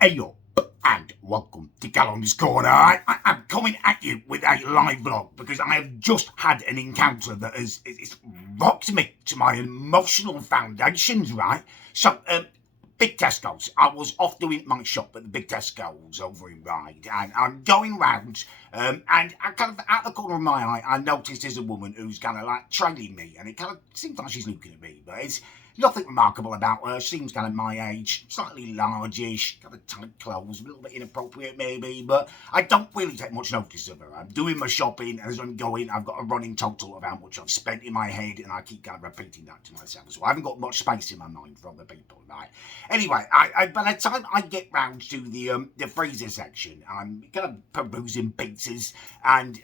Hey up and welcome to Callum's Corner. I'm coming at you with a live vlog because I have just had an encounter that has rocked me to my emotional foundations, right? So, big Tesco's. I was off doing my shop at the big Tesco's over in Ryde, and I'm going round, and I kind of, out the corner of my eye, I noticed there's a woman who's kind of like trailing me, and it kind of seems like she's looking at me, but it's nothing remarkable about her. Seems kind of my age, slightly largish, kind of tight clothes, a little bit inappropriate maybe, but I don't really take much notice of her. I'm doing my shopping, as I'm going, I've got a running total of how much I've spent in my head, and I keep kind of repeating that to myself. So I haven't got much space in my mind for other people, right? Anyway, by the time I get round to the freezer section, I'm kind of perusing pizzas, and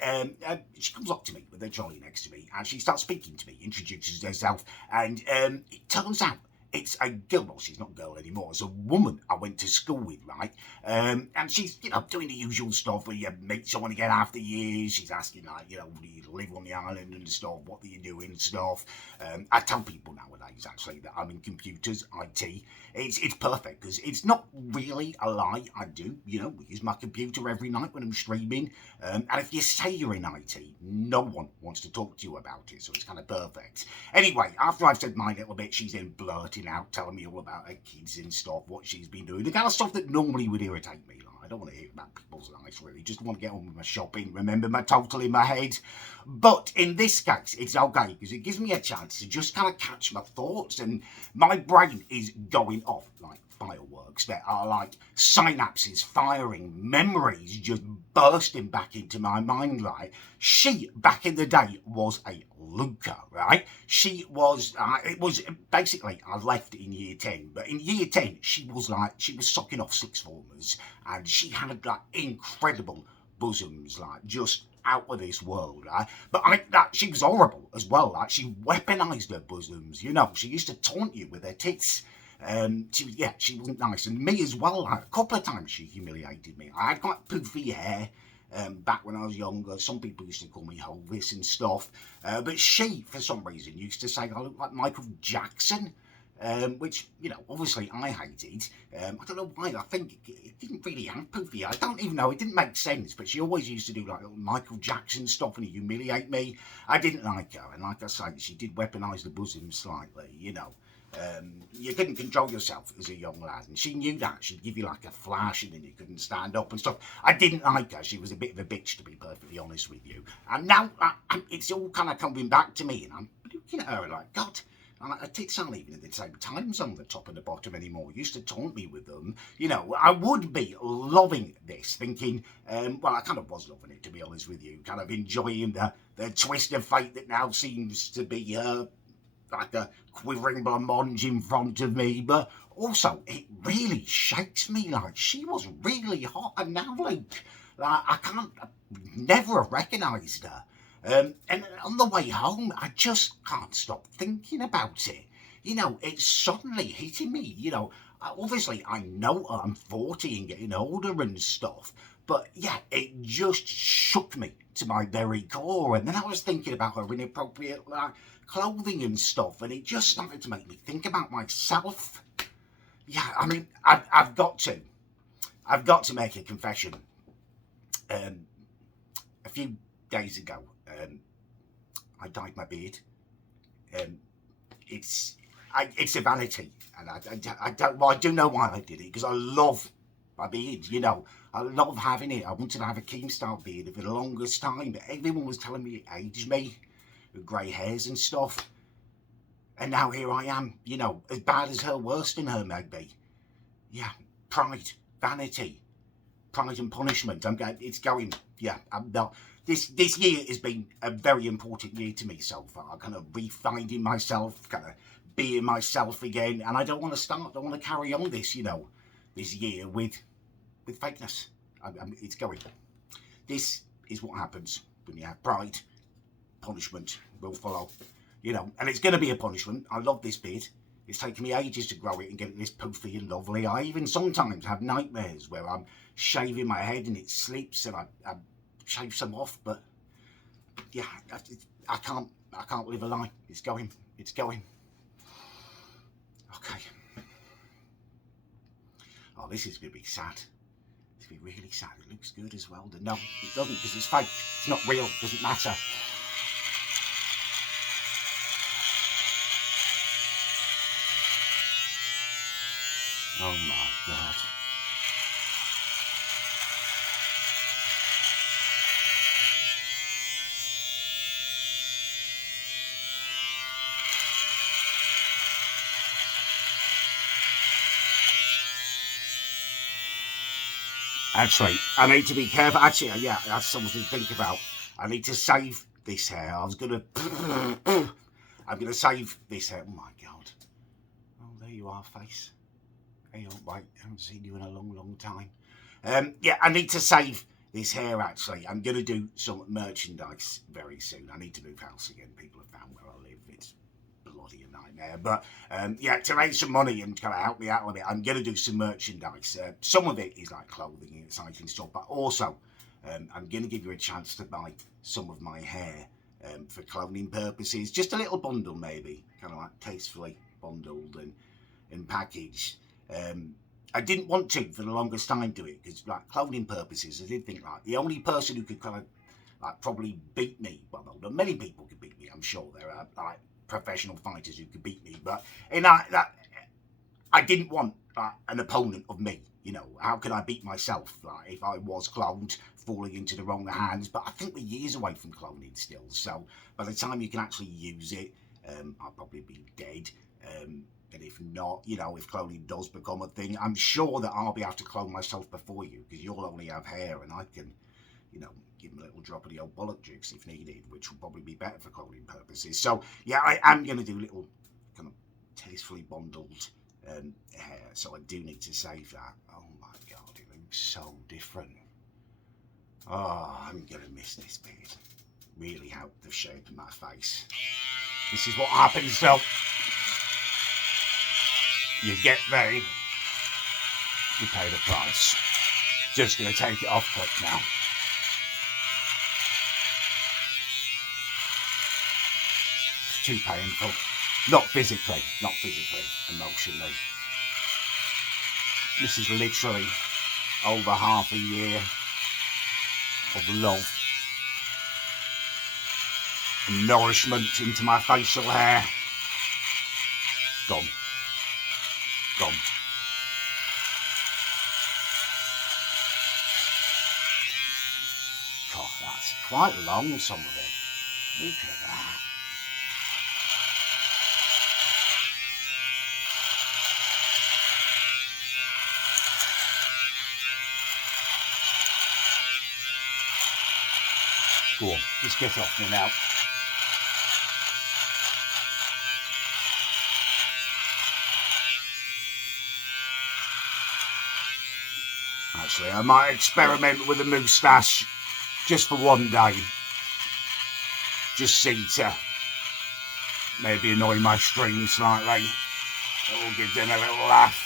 she comes up to me with her trolley next to me, and she starts speaking to me, introduces herself, and it turns out it's a girl. Well, she's not a girl anymore. It's a woman I went to school with, right? And she's, doing the usual stuff where you meet someone again after years. She's asking, like, do you live on the island and stuff? What do you do and stuff? I tell people nowadays, actually, that I'm in computers, IT. It's perfect because it's not really a lie. I do, use my computer every night when I'm streaming. And if you say you're in IT, no one wants to talk to you about it. So it's kind of perfect. Anyway, after I've said my little bit, she's then blurting out, telling me all about her kids and stuff, what she's been doing, the kind of stuff that normally would irritate me. Like, I don't want to hear about people's lives, really. Just want to get on with my shopping, remember my total in my head. But in this case, it's okay, because it gives me a chance to just kind of catch my thoughts, and my brain is going off like fireworks. There are like synapses firing, memories just bursting back into my mind. Like, she, back in the day, was a looker, right? She was, it was basically, I left in year 10, but in year 10, she was sucking off sixth formers, and she had like incredible bosoms, like just out of this world, right? But she was horrible as well. Like, she weaponized her bosoms. She used to taunt you with her tits. She wasn't nice, and me as well. Like, a couple of times she humiliated me. I had quite poofy hair. Back when I was younger, some people used to call me Elvis and stuff, but she, for some reason, used to say I looked like Michael Jackson, which, obviously I hated. I don't know why. I think it didn't really have poofy. I don't even know. It didn't make sense, but she always used to do like little Michael Jackson stuff and humiliate me. I didn't like her, and like I say, she did weaponise the bosom slightly, you couldn't control yourself as a young lad, and she knew that. She'd give you like a flash, and then you couldn't stand up and stuff. I didn't like her. She was a bit of a bitch, to be perfectly honest with you. And now it's all kind of coming back to me, and I'm looking at her like, God, her tits aren't even at the same times on the top and the bottom anymore. Used to taunt me with them. I would be loving this, thinking, well, I kind of was loving it, to be honest with you, kind of enjoying the twist of fate that now seems to be like a quivering blancmange in front of me, but also it really shakes me. Like, she was really hot, and now like I've never recognised her. And on the way home, I just can't stop thinking about it. It's suddenly hitting me. Obviously I know I'm 40 and getting older and stuff, but yeah, it just shook me to my very core. And then I was thinking about her inappropriate clothing and stuff, and it just started to make me think about myself. Yeah, I mean, I've got to make a confession. A few days ago, I dyed my beard. It's a vanity, and I do know why I did it, because I love my beard. I love having it. I wanted to have a Keemstar beard for the longest time, but everyone was telling me it aged me with grey hairs and stuff. And now here I am, as bad as her, worse than her, maybe. Yeah, pride, vanity, pride and punishment. It's going, yeah, I'm not. This year has been a very important year to me so far. Kind of refinding myself, kind of being myself again. And I don't want to carry on this, this year with fakeness. It's going. This is what happens when you have pride. Punishment will follow, and it's going to be a punishment. I love this beard. It's taken me ages to grow it and get it this poofy and lovely. I even sometimes have nightmares where I'm shaving my head and it sleeps, and I shave some off. But yeah, I can't live a lie. It's going. Okay. Oh, this is going to be sad. It's going to be really sad. It looks good as well. No, it doesn't because it's fake. It's not real. It doesn't matter. Oh my God. Actually, I need to be careful. Actually, yeah, that's something to think about. I need to save this hair. I'm gonna save this hair. Oh my God. Oh, there you are, face. Hey, oh, wait, I haven't seen you in a long, long time. Yeah, I need to save this hair, actually. I'm gonna do some merchandise very soon. I need to move house again. People have found where I live. It's bloody a nightmare. But yeah, to raise some money and kind of help me out a little bit, I'm going to do some merchandise. Some of it is like clothing and exciting stuff, but also I'm going to give you a chance to buy some of my hair for cloning purposes. Just a little bundle, maybe, kind of like tastefully bundled and packaged. I didn't want to for the longest time do it because, like, cloning purposes, I did think like the only person who could kind of like probably beat me. Well, no, many people could beat me. I'm sure there are like professional fighters who could beat me, but in that I didn't want an opponent of me. You know, how can I beat myself if I was cloned, falling into the wrong hands? But I think we're years away from cloning still, so by the time you can actually use it, I'll probably be dead. And if not, you know, if cloning does become a thing, I'm sure that I'll be able to clone myself before you, because you'll only have hair and I can, you know, give them a little drop of the old bollock juice if needed, which will probably be better for cloning purposes. So yeah, I am going to do little kind of tastefully bundled hair, so I do need to save that. Oh my God, it looks so different. Oh, I'm going to miss this beard. Really helped the shape of my face. This is what happens, though. You get paid, you pay the price. Just going to take it off quick now. It's too painful. Not physically, emotionally. This is literally over half a year of love and nourishment into my facial hair. Gone. Gone. God, that's quite long, some of it. Look at that. Go on, just get off me now. Actually, I might experiment with a moustache just for one day. Just see to maybe annoy my stream slightly. It will give them a little laugh.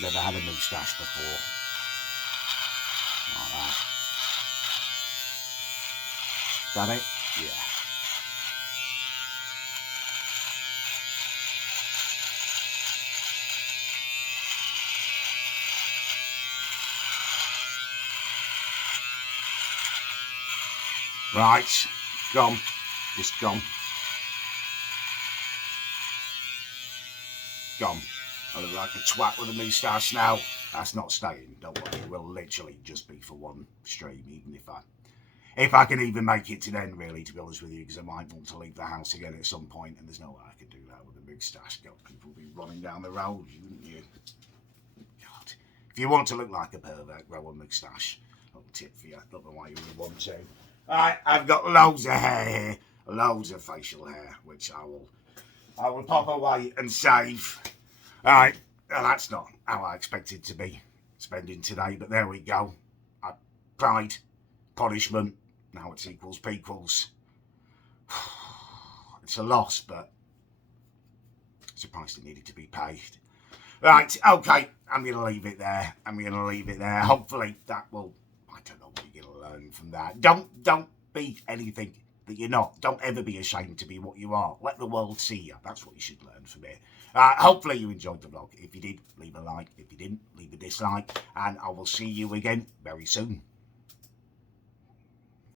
Never had a moustache before. Like that. Got it? Yeah. Right, gone, just gone. Gone. I look like a twat with a moustache now. That's not staying, don't worry. It will literally just be for one stream, even if I can even make it to then, really, to be honest with you, because I might want to leave the house again at some point, and there's no way I can do that with a moustache. God, people will be running down the road, wouldn't you? God. If you want to look like a pervert, grow a moustache. Little tip for you. I don't know why you would want to. Alright, I've got loads of hair here, loads of facial hair, which I will pop away and save. Alright, well, that's not how I expected to be spending today, but there we go. Pride, punishment, now it's equals pequals. It's a loss, but it's a price that needed to be paid. Right, okay, I'm going to leave it there. Hopefully that will, I don't know what you're going to learn from that. Don't be anything that you're not. Don't ever be ashamed to be what you are. Let the world see you. That's what you should learn from here. Hopefully you enjoyed the vlog. If you did, leave a like. If you didn't, leave a dislike. And I will see you again very soon.